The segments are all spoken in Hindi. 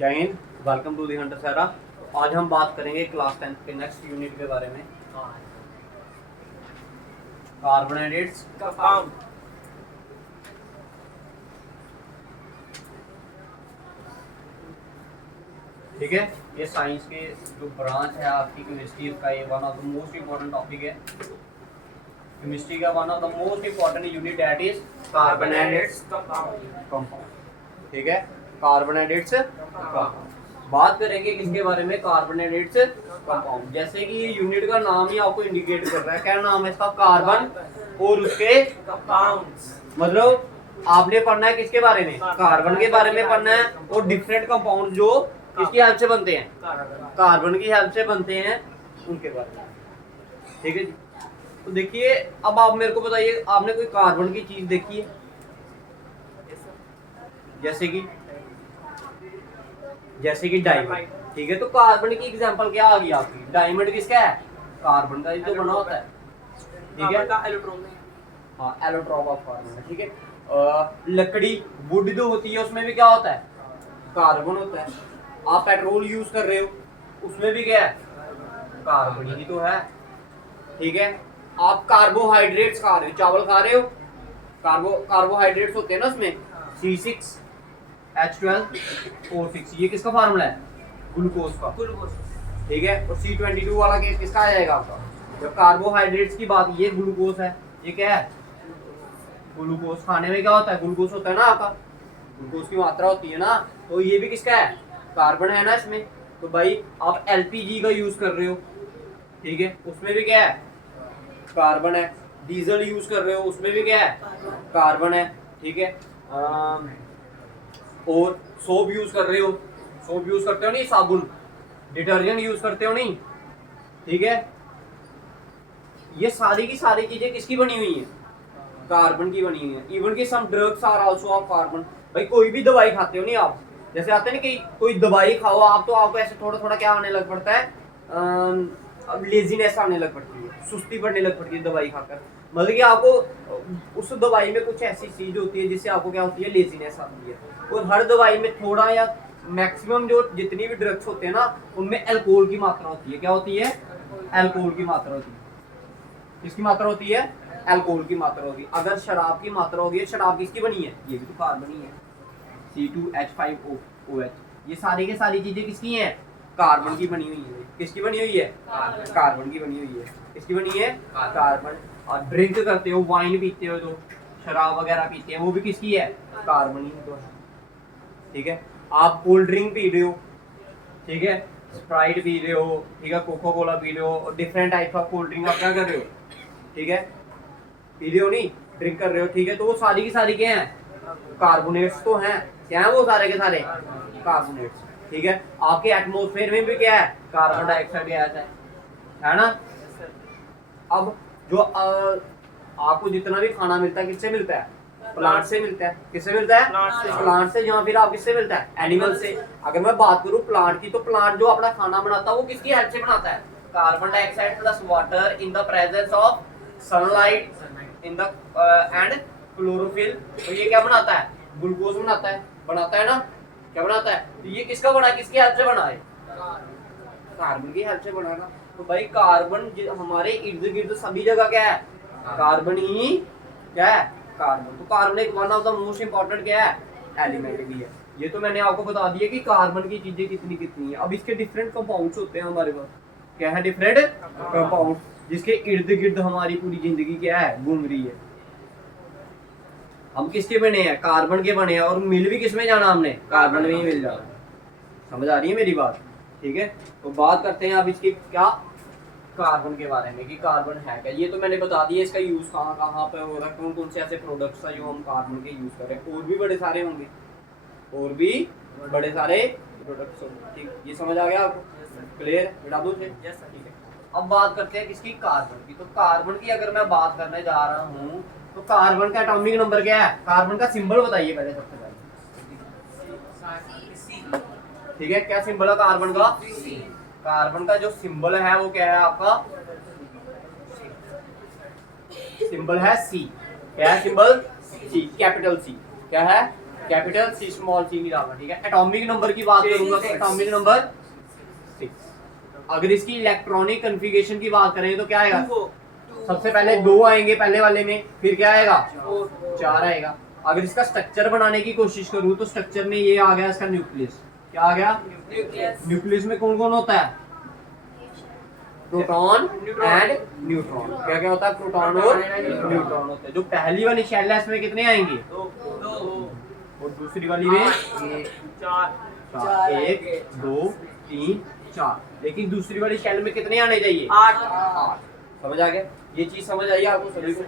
जय Hind, welcome to the hunter सारा। आज हम बात करेंगे क्लास 10 के नेक्स्ट यूनिट के बारे में, कार्बोहाइड्रेट्स कंपाउंड। ठीक है। ये साइंस के जो ब्रांच है आपकी केमिस्ट्री का, ये one of the most important topic है। केमिस्ट्री का one of the most important unit that is carbohydrates compound. ठीक है, कार्बोहाइड्रेट्स कंपाउंड। बात करेंगे किसके बारे में? Carbohydrates compound. जैसे कि ये यूनिट का नाम ही आपको इंडिकेट कर रहा है, क्या नाम है इसका? कार्बन और उसके कंपाउंड्स। मतलब आपने पढ़ना है किसके बारे में? कार्बन के बारे में पढ़ना है, और डिफरेंट कंपाउंड जो किसकी हेल्प से बनते हैं? कार्बन की हेल्प से बनते हैं, उनके बारे में। ठीक है जी। तो देखिए, अब आप मेरे को बताइए, आपने कोई कार्बन की चीज देखी है? जैसे कि डायमंड। ठीक है, तो कार्बन की एग्जांपल क्या आ गई आपकी? डायमंड किसका है? कार्बन का ही तो बना होता है। ठीक है, हाँ, एलोट्रॉप ऑफ कार्बन है। ठीक है। लकड़ी, वुड जो होती है, उसमें भी क्या होता है? कार्बन होता है। आप पेट्रोल यूज कर रहे हो, उसमें भी क्या है? कार्बन ही तो है। ठीक है। आप कार्बोहाइड्रेट्स खा रहे हो, चावल खा रहे हो, कार्बोहाइड्रेट्स होते हैं ना उसमें, C6H12O6, ये किसका फार्मूला है? ग्लूकोज का। ठीक है। और C22 वाला किसका आ जाएगा आपका? जब कार्बोहाइड्रेट्स की बात, ये ग्लूकोज है, ये क्या है? ग्लूकोज। खाने में क्या होता है? ग्लूकोज होता है ना आपका, ग्लूकोज की मात्रा होती है ना, तो ये भी किसका है? कार्बन है ना इसमें। तो भाई आप LPG का यूज कर रहे हो, ठीक है, उसमें भी क्या है? कार्बन है। डीजल यूज कर रहे हो, उसमें भी क्या है? कार्बन है। ठीक है। और सोप यूज कर रहे हो, सोप यूज करते हो नहीं, साबुन, डिटर्जेंट यूज करते हो नहीं, ठीक है, ये सारी की सारी चीजें किसकी बनी हुई है? कार्बन की बनी हुई है। इवन की some drugs are also of carbon. भाई कोई भी दवाई खाते हो नहीं आप, जैसे आते हैं ना कि कोई दवाई खाओ आप, तो आपको ऐसे थोड़ा थोड़ा क्या आने लग पड़ता है? अब लेजीनेस आने लग पड़ती है, सुस्ती पड़ने लग पड़ती है दवाई खाकर। मतलब कि आपको उस दवाई में कुछ ऐसी चीज होती है जिससे आपको क्या होती है? लेजीनेस आती है। और हर दवाई में थोड़ा या मैक्सिमम जो जितनी भी ड्रग्स होते हैं ना, उनमें अल्कोहल की मात्रा होती है। क्या होती है? अल्कोहल की मात्रा होती है। किसकी मात्रा होती है? अल्कोहल की मात्रा होगी। अगर शराब की मात्रा होगी, शराब किसकी बनी है? ये भी तो कार्बन ही है, C2H5OH। ये सारी के सारी चीजें किसकी हैं? कार्बन की बनी हुई है। किसकी बनी हुई है? कार्बन की बनी हुई है। किसकी बनी है? कार्बन। और ड्रिंक करते हो, वाइन पीते हो, जो शराब वगैरह पीते हैं, वो भी किसकी है? कार्बन ही तो है। ठीक है। आप कोल्ड ड्रिंक पी रहे हो, ठीक है, स्प्राइट पी रहे हो, ठीक है, कोको कोला पी रहे हो, और different type of cold drink आप क्या कर रहे हो? ठीक है, पी रहे हो नहीं, ड्रिंक कर रहे हो, ठीक है, तो वो सारी की सारी क्या हैं? कार्बोनेट्स तो हैं। क्या है वो सारे के सारे? कार्बोनेट्स। ठीक है। आपके एटमॉस्फेयर में भी क्या है? कार्बन डाइऑक्साइड गैस है ना। अब जो आपको जितना भी खाना मिलता है, किससे मिलता है? प्लांट से मिलता है। किससे मिलता है? प्लांट से। या फिर आप किससे मिलता है? एनिमल से। अगर मैं बात करूं प्लांट की, तो प्लांट जो अपना खाना बनाता है, वो किसकी हेल्प से बनाता है? Carbon dioxide plus water in the presence of sunlight in the end chlorophyll. तो ये क्या बनाता है? ग्लूकोज बनाता है ना। क्या बनाता है? तो ये किसका बना है? किसकी हेल्प से बना है? कार्बन की हेल्प से बना ना। तो भाई कार्बन हमारे इर्द गिर्द सभी जगह क्या है? कार्बन ही क्या है? कार्बन। तो कार्बन एक one of the most important क्या है? एलिमेंट भी है। ये तो मैंने आपको बता दिया कि कार्बन की चीजें कितनी कितनी है। अब इसके डिफरेंट कंपाउंड्स होते हैं हमारे पास। क्या है? डिफरेंट कंपाउंड, जिसके इर्द गिर्द हमारी पूरी जिंदगी क्या है? घूम रही है। हम किसके बने हैं? कार्बन के बने हैं। और मिल भी किसमें जाना हमने? कार्बन में ही मिल जाना। समझ आ रही है मेरी बात? ठीक है। तो बात करते हैं अब इसकी क्या, कार्बन के बारे में, कि कार्बन है क्या। ये तो मैंने बता दिया, इसका यूज कहाँ कहाँ पे हो रहा है, कौन कौन से ऐसे प्रोडक्ट्स है जो हम कार्बन के यूज कर रहे हैं। और भी बड़े सारे होंगे, और भी बड़े सारे प्रोडक्ट्स होंगे। ठीक, ये समझ आ गया आपको? क्लियर? बता दो। ठीक है। अब बात करते हैं किसकी? कार्बन की। तो कार्बन की अगर मैं बात करने जा रहा हूँ, तो कार्बन का एटॉमिक नंबर क्या है? कार्बन का सिंबल बताइए पहले, सबसे पहले। ठीक है, क्या सिंबल है कार्बन का? कार्बन का जो सिंबल है वो क्या है आपका? सिंबल है C। क्या है सिंबल? C, capital C। क्या है? कैपिटल सी स्मॉल सी नहीं डालना, ठीक है। एटॉमिक नंबर की बात करूंगा तो एटॉमिक नंबर 6। अगर इसकी इलेक्ट्रॉनिक कॉन्फ़िगरेशन की बात करें तो क्या आएगा? सबसे पहले 2 आएंगे पहले वाले में, फिर क्या आएगा? 4 आएगा। अगर इसका स्ट्रक्चर बनाने की कोशिश करूं तो स्ट्रक्चर में ये आ गया इसका न्यूक्लियस। क्या आ गया? न्यूक्लियस में कौन कौन होता है? Proton and neutron. क्या क्या होता है? प्रोटॉन और न्यूट्रॉन होते हैं। जो पहली वाली शेल है इसमें कितने आएंगे? 2। और दूसरी वाली में 4। 1 2 3 4। लेकिन दूसरी वाली शेल में कितने आने चाहिए? 8। समझ आ गया? ये चीज समझ आई आपको सभी को?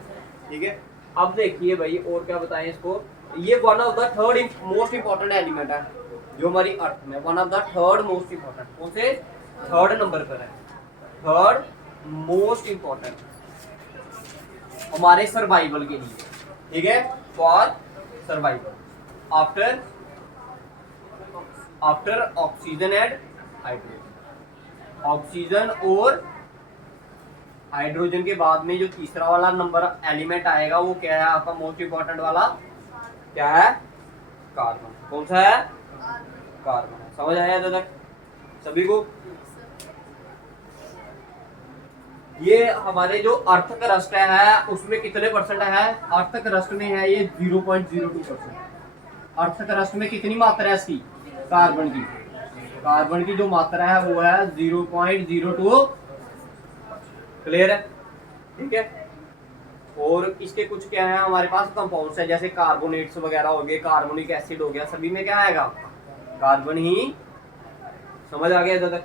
ठीक है। अब देखिए भाई और क्या बताएं इसको। ये one of the third most important element है जो हमारी अर्थ में, one of the third most important. कौन से? थर्ड नंबर पर है, थर्ड मोस्ट इंपॉर्टेंट हमारे सर्वाइवल के लिए, ठीक है। For survival after oxygen and hydrogen. Oxygen और हाइड्रोजन के बाद में जो तीसरा वाला नंबर एलिमेंट आएगा वो क्या है आपका मोस्ट इंपॉर्टेंट वाला? क्या है? कार्बन। कौन सा है? कार्बन है। समझ आया इधर तक सभी को? ये हमारे जो अर्थ क्रस्ट है उसमें कितने परसेंट है? अर्थ क्रस्ट में है ये 0.02%। अर्थ क्रस्ट में कितनी मात्रा है इसकी? कार्बन की। कार्बन की जो मात्रा है वो है 0.02। क्लियर है? ठीक है। और इसके कुछ क्या है हमारे पास? कंपाउंड्स है, जैसे कार्बोनेट्स वगैरह हो गए, कार्बोनिक एसिड हो गया, सभी में क्या आएगा? कार्बन ही। समझ आ गया इधर तक?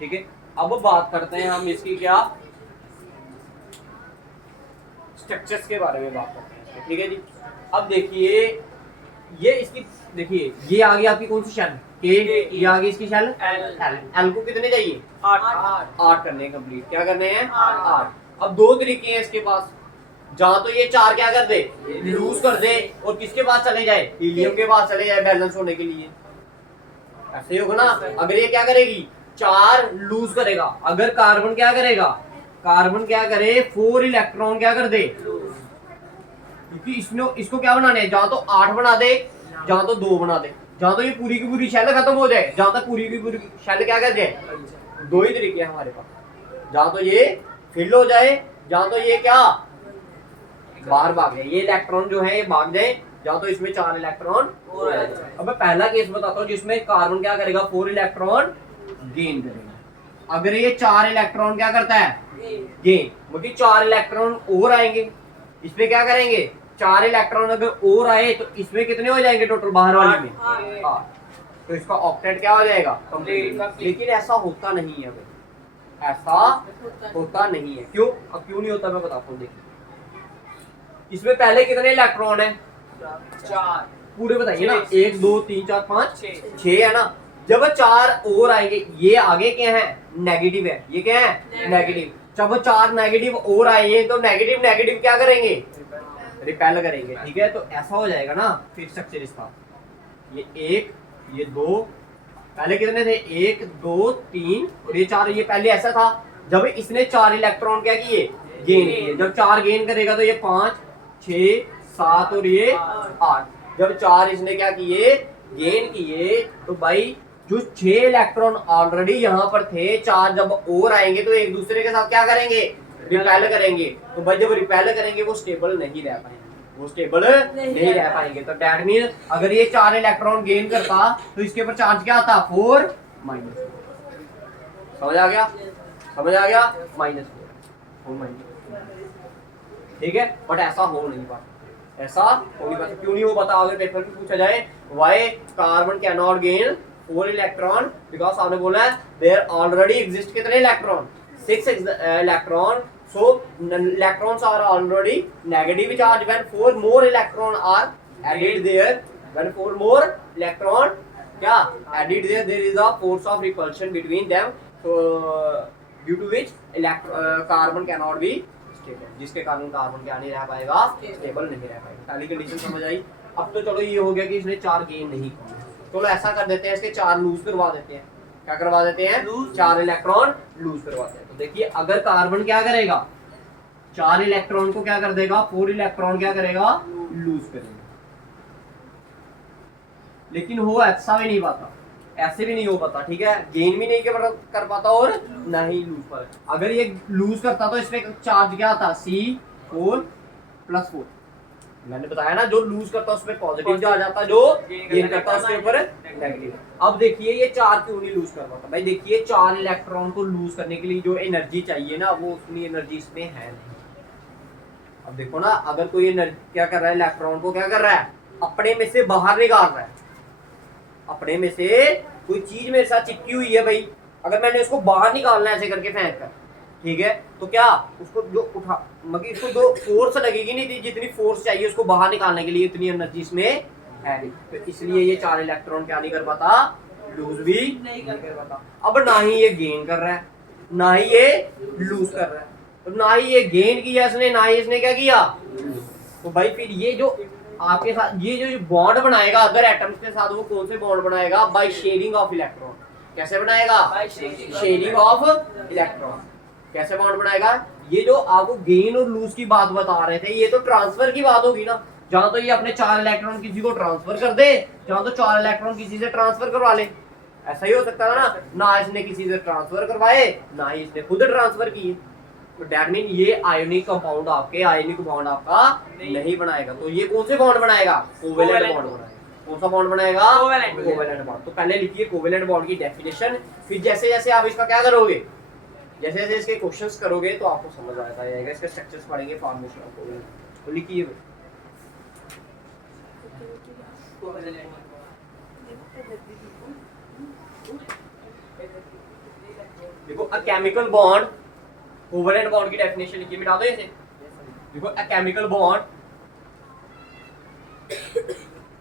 ठीक है। अब बात करते हैं हम इसकी क्या स्ट्रक्चर्स के बारे में बात करते हैं, ठीक है जी। अब देखिए ये इसकी, देखिए ये आ गई आपकी कौन सी शेल? के। ये आ गई इसकी शेल एल को कितने चाहिए? 8 करने कंप्लीट। क्या करने हैं? 8। अब 2 तरीके हैं इसके पास। जहां तो ये 4 क्या कर दे? लूज कर दे और किसके पास चले जाए? हीलियम के पास चले जाए बैलेंस होने के लिए। ऐसे ही होगा ना। अगर ये क्या करेगी? 4 लूज करेगा। अगर कार्बन क्या करेगा? कार्बन क्या करे? 4 इलेक्ट्रॉन क्या कर दे? क्योंकि इसको क्या बनाने हैं? जहां तो 8 बना दे, जहां तो 2 बना दे, जहां तो ये पूरी की पूरी शेल खत्म हो जाए, जहां तक पूरी की पूरी शेल क्या कर जाए। 2 ही तरीके हैं हमारे पास, जहां तो ये फिल हो जाए, जहां तो ये क्या बाहर भाग जाए, ये इलेक्ट्रॉन जो है ये भाग जाए, जहां तो इसमें 4 इलेक्ट्रॉन। अब मैं पहला केस बताता हूँ जिसमें कार्बन क्या करेगा? 4 इलेक्ट्रॉन गेन करेगा। अगर ये 4 इलेक्ट्रॉन क्या करता है? गेन, मतलब 4 इलेक्ट्रॉन और आएंगे, इसमें क्या करेंगे? 4 इलेक्ट्रॉन अगर और आए तो इसमें कितने हो जाएंगे टोटल बाहर वाले में? 8। तो इसका ऑक्टेट क्या हो जाएगा? कंप्लीट। लेकिन ऐसा होता नहीं है भाई, ऐसा होता नहीं है। क्यों? अब क्यों नहीं होता मैं बताता हूँ। देखिए इसमें पहले कितने इलेक्ट्रॉन है? 4 पूरे बताइए ना। 1 2 3 4 5 6 है ना। जब 4 और आएंगे, ये आगे क्या है? नेगेटिव है। ये क्या है? नेगेटिव। जब 4 नेगेटिव और आएंगे तो नेगेटिव नेगेटिव क्या करेंगे? रिपेल करेंगे। ठीक है, तो ऐसा हो जाएगा ना फिर स्ट्रक्चर इसका। ये 1 ये 2, पहले कितने थे? 1 2 3 और ये 4। ये पहले ऐसा था जब इसने 4 इलेक्ट्रॉन क्या किए? गेन किए। जब 4 गेन करेगा तो ये 5 6 7 और ये 8। जब 4 इसने क्या किए? गेन किए, तो भाई जो 6 इलेक्ट्रॉन ऑलरेडी यहाँ पर थे, 4 जब और आएंगे तो एक दूसरे के साथ क्या करेंगे? रिपेल करेंगे। तो भाई जब रिपेल करेंगे वो स्टेबल नहीं रह पाएंगे, वो स्टेबल नहीं रह पाएंगे। तो दैट मीन अगर ये 4 इलेक्ट्रॉन गेन करता तो इसके ऊपर चार्ज क्या आता? 4 माइनस। समझ आ गया? समझ आ गया? -4 ठीक है। बट ऐसा हो नहीं पाता, ऐसा हो नहीं पाता। क्यों नहीं हो पाता? अगर पेपर में पूछा जाए why carbon can not gain 4 electron, because आपने बोला है देयर ऑलरेडी एग्जिस्ट कितने electron? 6 electron. So electrons are already negative charge. When 4 more electron are added there, when 4 more electron क्या added there, there is a force of repulsion between them, so due to which carbon cannot be stable, जिसके कारण कार्बन क्या नहीं रह पाएगा? स्टेबल नहीं रह पाएगा। पहली कंडीशन समझ आई। अब तो चलो ये हो गया कि इसने 4 गेन नहीं किए, चलो ऐसा कर देते हैं इसके 4 लूज करवा देते हैं। क्या करवा देते हैं? 4 इलेक्ट्रॉन लूज करवाते हैं। तो देखिए अगर कार्बन क्या करेगा? 4 इलेक्ट्रॉन को क्या कर देगा? 4 इलेक्ट्रॉन क्या करेगा? लूज करेगा। लेकिन हो ऐसा भी नहीं पाता, ऐसे भी नहीं हो पाता, ठीक है, गेन भी नहीं कर पाता और ना ही लूज पर। अगर ये लूज करता तो इसमें चार्ज क्या था, C4+4। मैंने बताया ना, जो लूज करता है उसमें पॉजिटिव जो आ जाता है, जो गेन करता है उसके ऊपर नेगेटिव। अब देखिए ये चार क्यों नहीं लूज कर पाता भाई, देखिए 4 इलेक्ट्रॉन को लूज करने के लिए जो एनर्जी चाहिए ना, वो उतनी एनर्जी इसमें है नहीं। अब देखो ना, अगर कोई क्या कर रहा है, इलेक्ट्रॉन को क्या कर रहा है, अपने में से बाहर निकाल रहा है, अपने में से कोई चीज मेरे साथ चिपकी हुई है भाई, अगर मैंने उसको बाहर निकालना है ऐसे करके फेंक कर, ठीक है, तो क्या उसको जो उठा, मतलब इसको जो फोर्स लगेगी नहीं, जितनी फोर्स चाहिए उसको बाहर निकालने के लिए, इतनी एनर्जी इसमें है नहीं, तो इसलिए ये 4 इलेक्ट्रॉन क्या नहीं कर पाता, लूज भी नहीं कर पाता। अब ना ही ये गेन कर रहा है, ना ही ये लूज कर रहा है, तो ना ही ये गेन किया इसने, ना ही इसने क्या किया, तो भाई फिर ये जो आपके साथ ये जो बॉन्ड बनाएगा अदर एटम्स के साथ, वो कौन से बॉन्ड बनाएगा, बाय शेयरिंग ऑफ इलेक्ट्रॉन। कैसे बनाएगा, शेयरिंग ऑफ इलेक्ट्रॉन। कैसे बॉन्ड बनाएगा, ये जो आपको गेन और लूज की बात बता रहे थे, ये तो ट्रांसफर की बात होगी ना, जहां तो ये अपने 4 इलेक्ट्रॉन किसी को ट्रांसफर कर दे, जहां तो 4 इलेक्ट्रॉन किसी से ट्रांसफर करवा ले। ऐसा ही हो सकता है ना, ना इसने किसी से ट्रांसफर करवाए, ना ही इसने खुद ट्रांसफर किए, तो दैट मीन ये आयोनिक कंपाउंड आपके, आयोनिक बॉन्ड आपका नहीं बनाएगा। तो ये कौन से बॉन्ड बनाएगा, कोवेलेंट बॉन्ड बनाएगा। कौन सा बॉन्ड बनाएगा, कोवेलेंट बॉन्ड। तो पहले लिखिए कोवेलेंट बॉन्ड की डेफिनेशन, फिर जैसे जैसे आप इसका क्या करोगे, जैसे जैसे इसके क्वेश्चंस करोगे तो आपको समझ आता जाएगा, इसके स्ट्रक्चर्स पढ़ेंगे, फॉर्मेशन ऑफ कोवेलेंट। तो लिखिए देखो, a chemical bond, covalent bond की डेफिनेशन लिखिए, मिटा दो इसे। देखो, a chemical bond,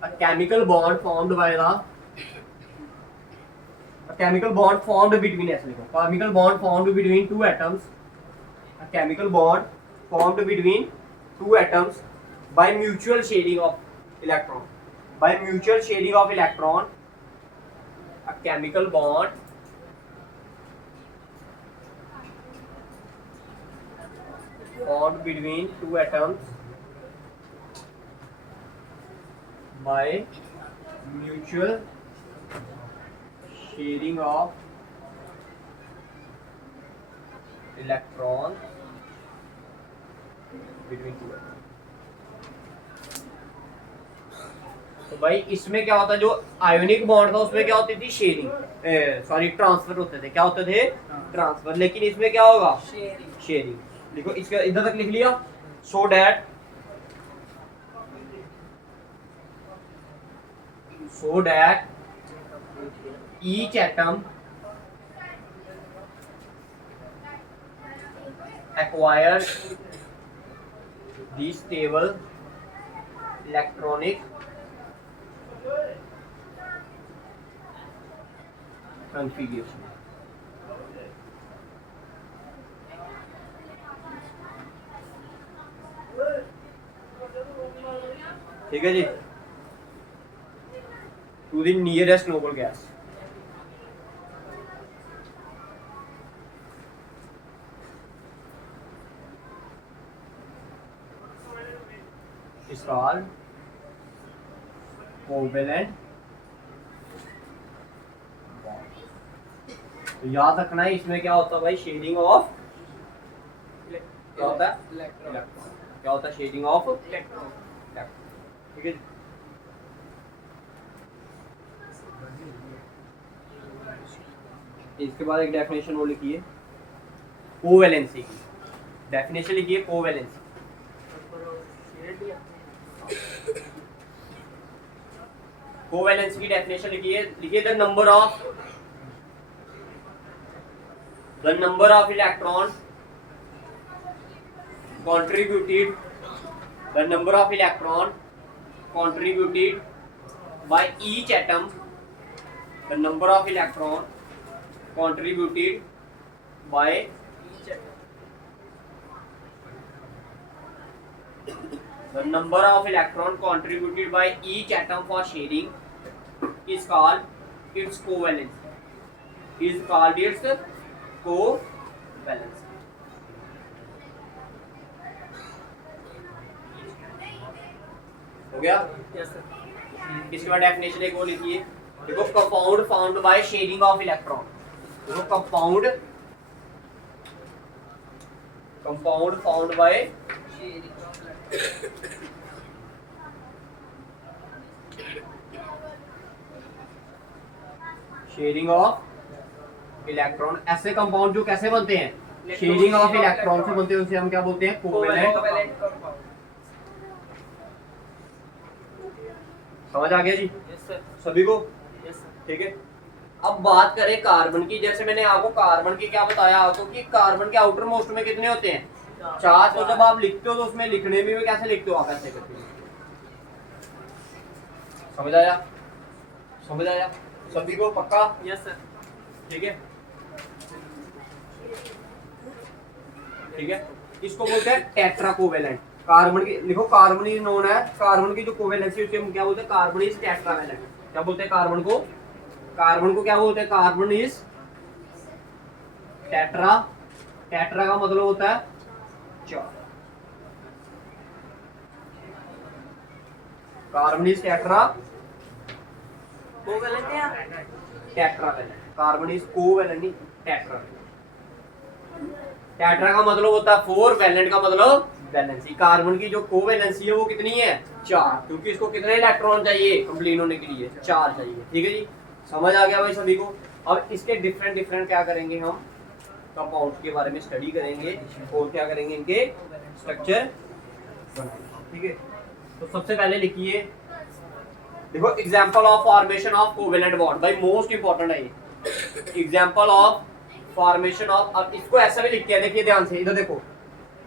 a chemical bond formed by the a chemical bond formed between, ऐसे लिखो, chemical bond formed between two atoms, a chemical bond formed between two atoms by mutual sharing of electron, by mutual sharing of electron, a chemical bond formed between two atoms by mutual sharing of electrons between two atoms। तो भाई इसमें क्या होता है, जो आयोनिक बॉन्ड था उसमें क्या होती थी, शेयरिंग, सॉरी ट्रांसफर होते थे, क्या होते थे, ट्रांसफर। लेकिन इसमें क्या होगा, शेयरिंग। लिखो, इसका इधर तक लिख लिया, so that each atom acquires the stable electronic configuration। ठीक है जी, to the nearest noble gas। is called covalent bond। तो याद रखना है, इसमें क्या होता है भाई, शेयरिंग ऑफ, क्या होता है, इलेक्ट्रॉन। क्या होता है, शेयरिंग ऑफ इलेक्ट्रॉन। ठीक है, इसके बाद एक डेफिनेशन वो लिखिए कोवैलेंसी की, डेफिनेशन लिखिए कोवैलेंसी। कोवैलेंसी की डेफिनेशन लिखिए, लिखिए the number of electron contributed, the number of electron contributed by each atom, the number of electron contributed by each atom, the number of electron contributed by each atom for sharing is called its covalence, is called its covalence। हो गया, यस सर। इसके बाद डेफिनेशन एक वो लिखिए, देखो compound found by sharing of electron. देखो compound found by sharing of electron. ऐसे कंपाउंड जो कैसे बनते हैं, शेयरिंग ऑफ इलेक्ट्रॉन से बनते हैं, उसे हम क्या बोलते हैं, कोवेलेंट। समझ आ गया जी सभी को? ठीक है। अब बात करें कार्बन की। जैसे मैंने आपको कार्बन की क्या बताया आपको कि कार्बन के आउटर मोस्ट में कितने होते हैं, 4। तो जब आप लिखते हो तो उसमें लिखने में भी कैसे लिखते हो आप, ऐसे करके। समझ आया? समझ आया सभी को? पक्का? Yes sir. ठीक है, ठीक है। इसको बोलते हैं टेट्रा कोवेलेंट। कार्बन की लिखो, कार्बन इज नोन है, कार्बन की जो कोवेलेंसी उसे हम क्या बोलते हैं, कार्बन इज टेट्रावेलेंट। क्या बोलते हैं कार्बन को? कार्बन को क्या बोलते हैं, कार्बन इज टेट्रा। टेट्रा का मतलब होता है 4। कार्बन इज टेट्रा कोवेलेंट या टेट्रावेलेंट। कार्बन इज कोवेलेंट नहीं टेट्रावेलेंट। टेट्रा का मतलब होता है 4, वैलेंट का मतलब वैलेंसी। कार्बन की जो कोवैलेंसी है वो कितनी है, 4, क्योंकि इसको कितने इलेक्ट्रॉन चाहिए कंप्लीट होने के लिए, 4 चाहिए। ठीक है जी, समझ आ गया भाई सभी को? अब इसके डिफरेंट क्या करेंगे, हम कंपाउंड्स के बारे में स्टडी करेंगे और क्या करेंगे, इनके स्ट्रक्चर। ठीक है, तो सबसे पहले लिखिए, देखो example of formation of covalent bond. भाई मोस्ट इंपॉर्टेंट है ये, एग्जांपल ऑफ फॉर्मेशन ऑफ। अब इसको ऐसा भी लिखते हैं, देखिए ध्यान से, इधर देखो।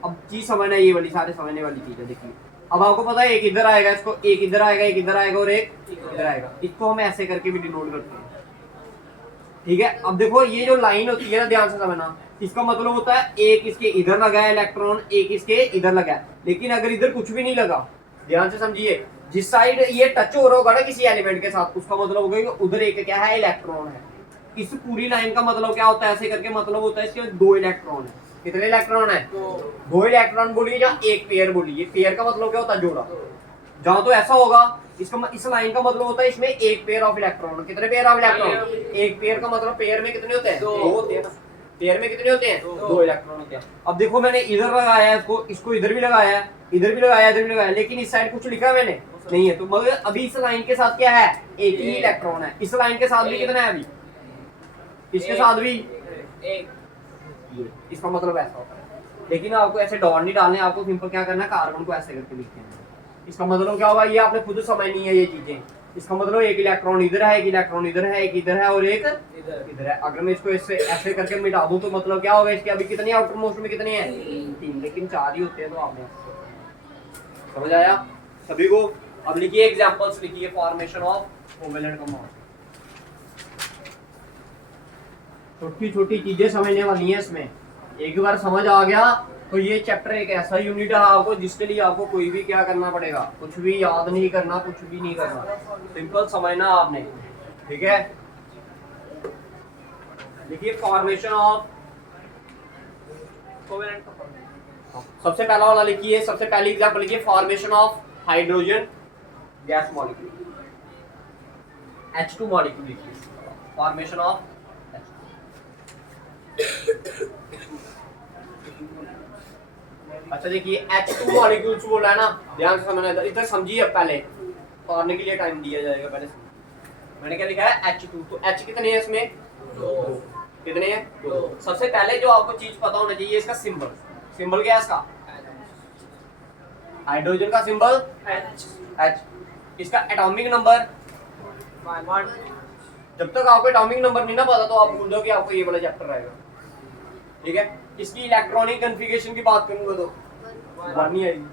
अब चीज समझना, ये वाली सारे समझने वाली चीज है। देखिए अब आपको पता है एक इधर आएगा, इसको एक इधर आएगा, एक इधर आएगा और एक इधर आएगा। इसको हम ऐसे करके भी डिनोट करते हैं। ठीक है, अब देखो ये जो लाइन होती है ना, ध्यान से समझना, इसका मतलब होता है एक इसके इधर लगा है इलेक्ट्रॉन, एक इसके इधर लगा है। लेकिन अगर इधर कुछ भी नहीं लगा, ध्यान से समझिए, जिस साइड ये टच हो रहा होगा ना किसी एलिमेंट के साथ, उसका मतलब होगा कि उधर एक क्या है, इलेक्ट्रॉन है। इस पूरी लाइन का मतलब क्या होता है, ऐसे करके मतलब होता है इसके 2 इलेक्ट्रॉन है। कितने इलेक्ट्रॉन है, 2 इलेक्ट्रॉन बोलिए या एक पेयर बोलिए। पेयर का मतलब क्या होता है, जोड़ा। जहां तो ऐसा होगा, इसका इस लाइन का मतलब होता है इसमें एक पेयर ऑफ इलेक्ट्रॉन। कितने पेयर ऑफ इलेक्ट्रॉन, एक पेयर का मतलब पेयर में कितने होते हैं, 2 होते हैं। पेयर में कितने होते हैं, 2 इलेक्ट्रॉन होते हैं। अब देखो मैंने इधर लगाया है इसको, इसको इधर भी लगाया है, इधर भी लगाया, इधर भी लगाया, लेकिन इस साइड कुछ लिखा मैंने नहीं है। तो मगर अभी इस लाइन के साथ क्या है, एक ही इलेक्ट्रॉन है। इस लाइन के साथ भी कितना है, अभी इसके साथ भी एक। इसका मतलब ऐसा होता है। लेकिन आपको ऐसे डॉट नहीं डालने, आपको सिंपल क्या करना है, कार्बन को ऐसे करके लिखते हैं। इसका मतलब क्या होगा, ये आपने खुद समझनी है ये चीजें। इसका मतलब एक इलेक्ट्रॉन इधर है, एक इलेक्ट्रॉन इधर है, एक इधर है और एक इधर है। अगर मैं इसको इससे ऐसे करके मिटा दूं तो मतलब क्या होगा, इसके अभी कितनी आउटर मोस्ट में कितनी है, 3, लेकिन 4 ही होते हैं। तो आपने समझ आया सभी को? अब लिखिए एग्जांपल्स, लिखिए फॉर्मेशन ऑफ कोवेलेंट कंपाउंड। छोटी छोटी चीजें समझने वाली हैं इसमें। एक बार समझ आ गया तो ये चैप्टर एक ऐसा यूनिट है आपको जिसके लिए आपको कोई भी क्या करना पड़ेगा, कुछ भी याद नहीं करना, कुछ भी नहीं करना, सिंपल समझना आपने। ठीक है, देखिए फॉर्मेशन ऑफ कोवेलेंट कंपाउंड। सबसे पहला वाला लिखिए, सबसे पहली एग्जांपल लिखिए, formation of hydrogen gas molecule, H2 molecule लिखिए, फॉर्मेशन ऑफ। अच्छा देखिए H2 मॉलिक्यूल्स बोला है ना, ध्यान से समझना, इधर समझिए। अब पहले पढ़ने के लिए टाइम दिया जाएगा। पहले मैंने क्या लिखा है, H2। तो H कितने हैं इसमें, 2। कितने हैं, 2। सबसे पहले जो आपको चीज पता होना चाहिए, इसका सिंबल। सिंबल क्या है इसका, हाइड्रोजन का सिंबल H। इसका एटॉमिक नंबर 1। जब तक आपको एटॉमिक नंबर नहीं ना पता तो आप भूल जाओ कि आपको ये वाला चैप्टर रहेगा। ठीक है, इसकी इलेक्ट्रॉनिक कॉन्फ़िगरेशन की बात करूंगा तो 1 नहीं आएगी।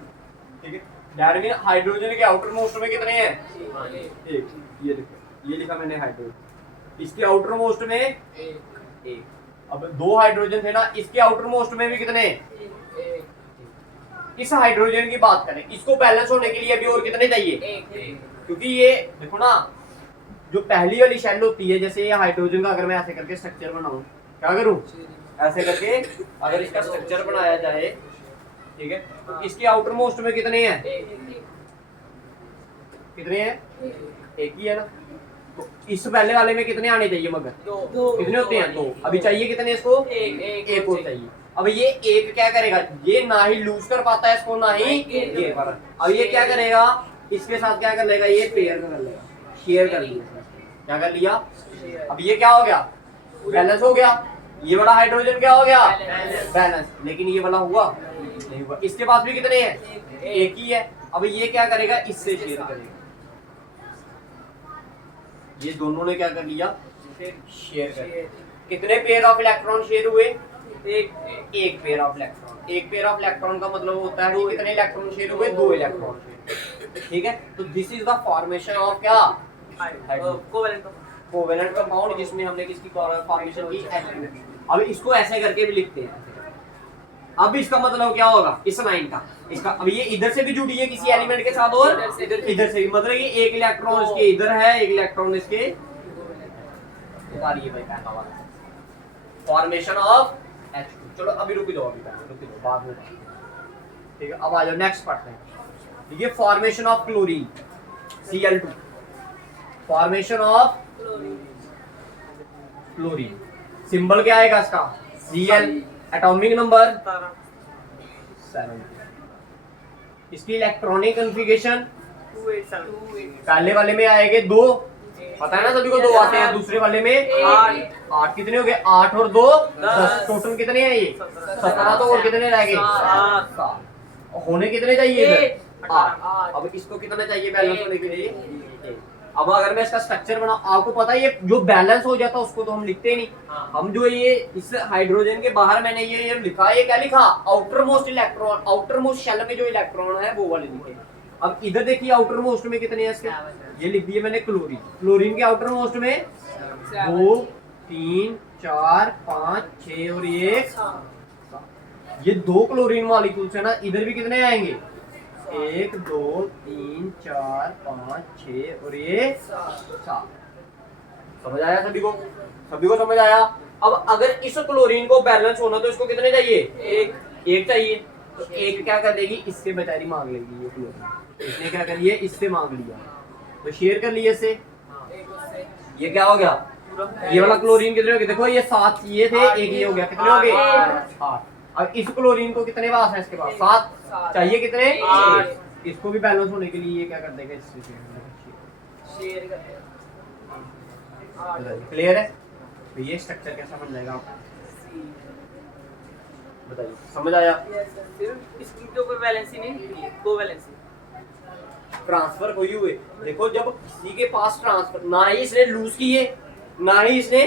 ठीक है, डार्विन हाइड्रोजन के आउटर मोस्ट में कितने हैं, 1। ये देखो, ये लिखा मैंने हाइड्रोजन, इसके आउटर मोस्ट में 1। अब 2 हाइड्रोजन थे ना, इसके आउटर मोस्ट में भी कितने, 1। इस हाइड्रोजन की बात करें, इसको बैलेंस होने के लिए अभी और कितने चाहिए, 1। क्योंकि ये देखो ना, जो पहली वाली शेल होती है, जैसे ये हाइड्रोजन का अगर मैं ऐसे करके स्ट्रक्चर बनाऊं, क्या करूं, ऐसे करके अगर इसका स्ट्रक्चर बनाया जाए, ठीक है, तो इसके आउटर मोस्ट में कितने हैं, कितने हैं, एक ही है ना, तो इस पहले वाले में कितने आने चाहिए मगर कितने होते हैं? 2। अभी चाहिए कितने इसको? एक और चाहिए। अब ये एक क्या करेगा, ये ना ही लूज कर पाता है इसको ना ही ये पर। अब ये क्या करेगा, इसके साथ क्या कर लेगा, ये पेयर कर लेगा, शेयर कर लिया। क्या कर लिया? अब ये क्या हो गया, बैलेंस हो गया। ये वाला हाइड्रोजन क्या हो गया, बैलेंस। लेकिन ये वाला हुआ नहीं हुआ। इसके पास भी कितने हैं, एक ही है। अब ये क्या करेगा, इससे शेयर करेगा। ये दोनों ने क्या कर लिया, शेयर कर लिया। कितने पेयर ऑफ इलेक्ट्रॉन शेयर हुए, एक पेयर ऑफ इलेक्ट्रॉन। एक पेयर ऑफ इलेक्ट्रॉन का मतलब होता है कि कितने इलेक्ट्रॉन शेयर हुए, 2 इलेक्ट्रॉन शेयर। ठीक है, तो this is the formation of क्या, कोवेलेंट कंपाउंड, जिसमें हमने किसकी फॉर्मेशन की, H2। अब इसको ऐसे करके भी लिखते हैं। अब इसका मतलब क्या होगा इस लाइन का, इसका अब ये इधर से भी जुड़ी है किसी एलिमेंट के साथ और इधर से भी, मतलब ये एक इलेक्ट्रॉन इसके इधर है, एक इलेक्ट्रॉन इसके उतारिए भाई पहला वाला, फॉर्मेशन ऑफ H2। चलो अभी रुक जाओ, रुक जाओ, बाद में। ठीक है, अब आ जाओ नेक्स्ट पढ़ते हैं। ये formation of chlorine Cl2, formation of chlorine. Symbol क्या आएगा इसका, Cl। Atomic number 7। इसकी इलेक्ट्रॉनिक कॉन्फ़िगरेशन 287। पहले वाले में आएंगे 2, पता है ना सभी को 2 आते हैं, दूसरे वाले में 8। कितने हो गए, 8 और 2 10। टोटल कितने हैं ये 17। तो और कितने रह गए, 7। होने कितने चाहिए इधर, 8। अब इसको कितना चाहिए बैलेंस होने के लिए। अब अगर मैं इसका स्ट्रक्चर बनाऊं, आपको पता है ये जो बैलेंस हो जाता है उसको तो हम लिखते ही नहीं। हम जो ये इस हाइड्रोजन के बाहर मैंने ये लिखा, ये क्या लिखा, outermost electron, outermost shell में जो इलेक्ट्रॉन है वो वाले लिखे। अब इधर देखिए आउटर मोस्ट में कितने हैं इसके, ये लिख दिए मैंने क्लोरीन। क्लोरीन के आउटर मोस्ट में 2 3 4 5 6 और ये 2 क्लोरीन मॉलिक्यूल्स है ना, इधर भी कितने आएंगे, 1 2 3 4 5 6 और ये 7। समझ आया सभी को, सभी को समझ आया। अब अगर इस क्लोरीन को बैलेंस होना तो इसको कितने चाहिए, एक चाहिए। तो एक क्या कर देगी, इससे बेचारी मांग लेगी ये क्लोरीन। इसने क्या कर लिया, इससे मांग लिया, तो शेयर कर लिया इससे। ये क्या हो गया, ये वाला क्लोरीन कितने हो गए, देखो ये 7 ये थे, एक ये हो गया, कितने हो गए, 8। अब इस क्लोरीन को कितने पास है, इसके पास 7 चाहिए, कितने 8। इसको भी बैलेंस होने के लिए ये क्या कर देगा, इससे शेयर कर देगा। क्लियर है, तो ये स्ट्रक्चर कैसा बन जाएगा आपको बताइए, समझ आया। इसकी तो कोई वैलेंसी नहीं, कोवैलेंसी ट्रांसफर हुई हुए, देखो जब किसी के पास ट्रांसफर, ना ही इसने लूज किए ना ही इसने,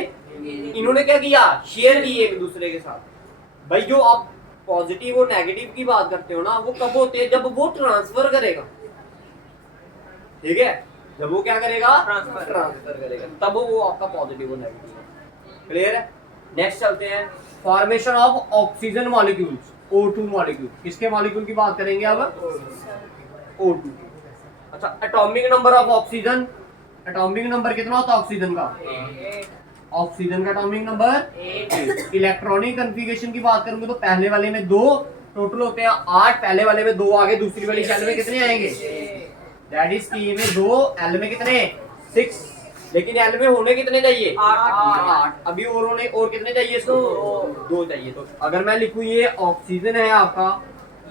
इन्होंने क्या किया, शेयर किए एक दूसरे के साथ। भाई जो आप पॉजिटिव और नेगेटिव की बात करते हो ना, वो कब होते हैं, जब वो ट्रांसफर करेगा। ठीक है, जब वो क्या करेगा, ट्रांसफर करेगा, तब वो आपका पॉजिटिव और नेगेटिव है। क्लियर है, नेक्स्ट चलते हैं। Formation of oxygen molecules, O2 molecule. किसके मॉलिक्यूल की बात करेंगे अब, O2। अच्छा, atomic number of oxygen, atomic number कितना होता है ऑक्सीजन का, ऑक्सीजन का एटॉमिक नंबर। इलेक्ट्रॉनिक कॉन्फ़िगरेशन की बात करूंगे तो पहले वाले में 2 टोटल होते हैं 8, पहले वाले में 2 आगे, दूसरी वाली शेल में कितने आएंगे, दैट इज की में 2, एल में कितने 6, लेकिन एल में होने कितने चाहिए 8। अभी और होने और कितने चाहिए इसको, 2 चाहिए। तो अगर मैं लिखूं ये ऑक्सीजन है आपका,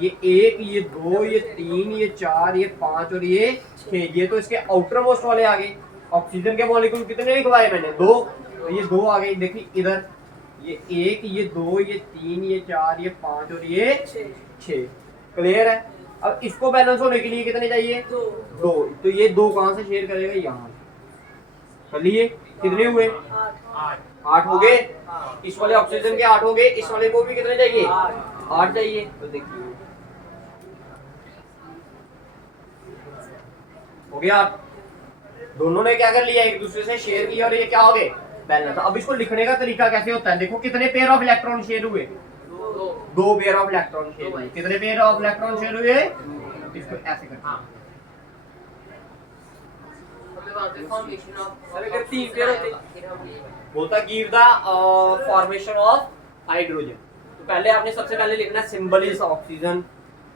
ये 1 ये 2 ये 3 ये 4 ये 5 और ये 6, ये तो इसके आउटर मोस्ट वाले आ गए। ऑक्सीजन के मॉलिक्यूल कितने लिखवाए मैंने, 2, तो ये 2 आ गए। देखिए इधर ये 1 ये 2 ये 3 ये 4 ये 5 और ये 6। क्लियर है। अब इसको बैलेंस होने के लिए कितने चाहिए, 2। तो ये 2 कहां से शेयर करेगा, यहाँ चलिए कितने हुए, 8 हो गए। इस वाले ऑक्सीजन के 8 हो गए, इस वाले को भी कितने चाहिए, 8 चाहिए। तो देखिए हो गया, दोनों ने क्या कर लिया, एक दूसरे से शेयर किया और ये क्या हो गए, बैलेंस। अब इसको लिखने का तरीका कैसे होता है, देखो कितने पेयर ऑफ इलेक्ट्रॉन शेयर हुए, 2 पेयर ऑफ इलेक्ट्रॉन शेयर हुए। कितने पेयर ऑफ इलेक्ट्रॉन शेयर हुए, इसको ऐसे करते हैं। बोलता give the formation of hydrogen. तो पहले आपने सबसे पहले लिखना है सिंबल इज ऑक्सीजन,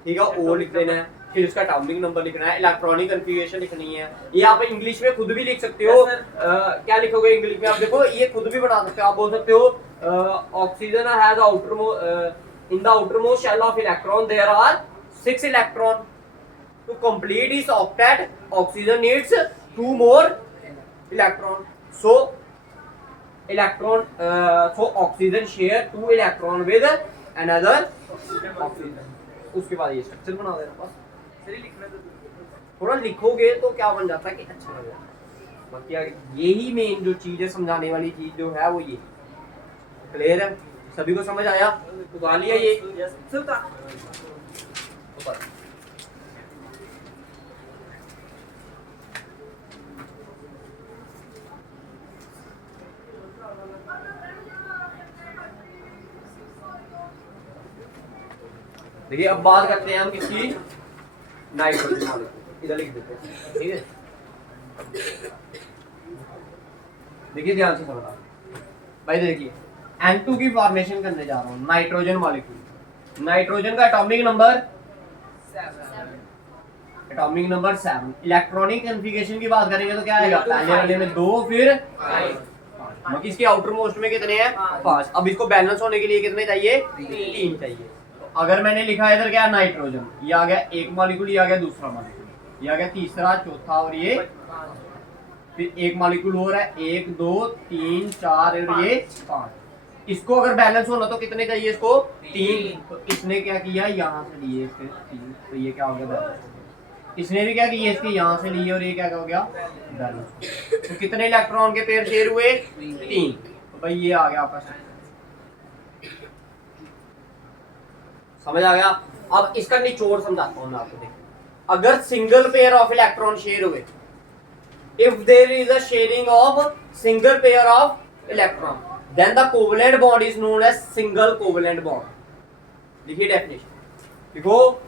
ठीक है, ओ लिख देना है। फिर उसका एटॉमिक नंबर लिखना है, इलेक्ट्रॉनिक कन्फिगरेशन लिखनी है। ये आप इंग्लिश में खुद भी लिख सकते हो। क्या लिखोगे इंग्लिश में आप देखो, ये खुद भी बना सकते हो। आप बोल सकते हो oxygen has in the outermost shell of electron there are 6 electron. To complete इस octet oxygen needs 2 more electron. So oxygen share 2 electron with another oxygen. उसके बाद ये स्ट्रक्चर बना देना बस। सही लिखना तो थोड़ा लिखोगे तो क्या बन जाता है कि अच्छा लग जाता है। बाकी यही मेन जो चीज है, समझाने वाली चीज जो है वो ये। क्लियर है? सभी को समझ आया? उठा लिया ये यस सुल्तान। ऊपर। देखिए अब बात करते हैं हम किसकी, नाइट्रोजन मॉलिक्यूल। इधर लिख देते हैं, ठीक है। देखिए ध्यान से समझना भाई। देखिए N2 की फॉर्मेशन करने जा रहा हूँ, नाइट्रोजन मॉलिक्यूल। नाइट्रोजन का एटॉमिक नंबर 7। इलेक्ट्रॉनिक कन्फिगरेशन की बात करेंगे तो क्या आएगा, पहले वाले में 2 फिर 5। इसके आउटर मोस्ट में कितने हैं, 5। अब इसको बैलेंस होने के लिए कितने चाहिए, 3 चाहिए। अगर मैंने लिखा है इधर क्या, नाइट्रोजन, ये आ गया एक मॉलिक्यूल, ये आ गया दूसरा मॉलिक्यूल, ये आ गया तीसरा, चौथा और ये फिर एक मॉलिक्यूल और है, 1 2 3 4 और ये 5। इसको अगर बैलेंस होना तो कितने चाहिए इसको, 3। तो इसने क्या किया, यहाँ से लिए इसके 3, तो ये क्या हो गया, बैलेंस। इसने भी क्या किया, इसके यहाँ से लिए और ये क्या हो गया, बैलेंस। तो कितने इलेक्ट्रॉन के पेयर शेयर हुए, 3। तो भाई ये आ गया आपका, समझ आ गया। अब इसका निचोड़ समझाता हूं मैं आपको। देखिए अगर single pair of electron share हुए, if there is a sharing of single pair of electron, then the covalent bond is known as single covalent bond. देखिए डेफिनेशन, देखो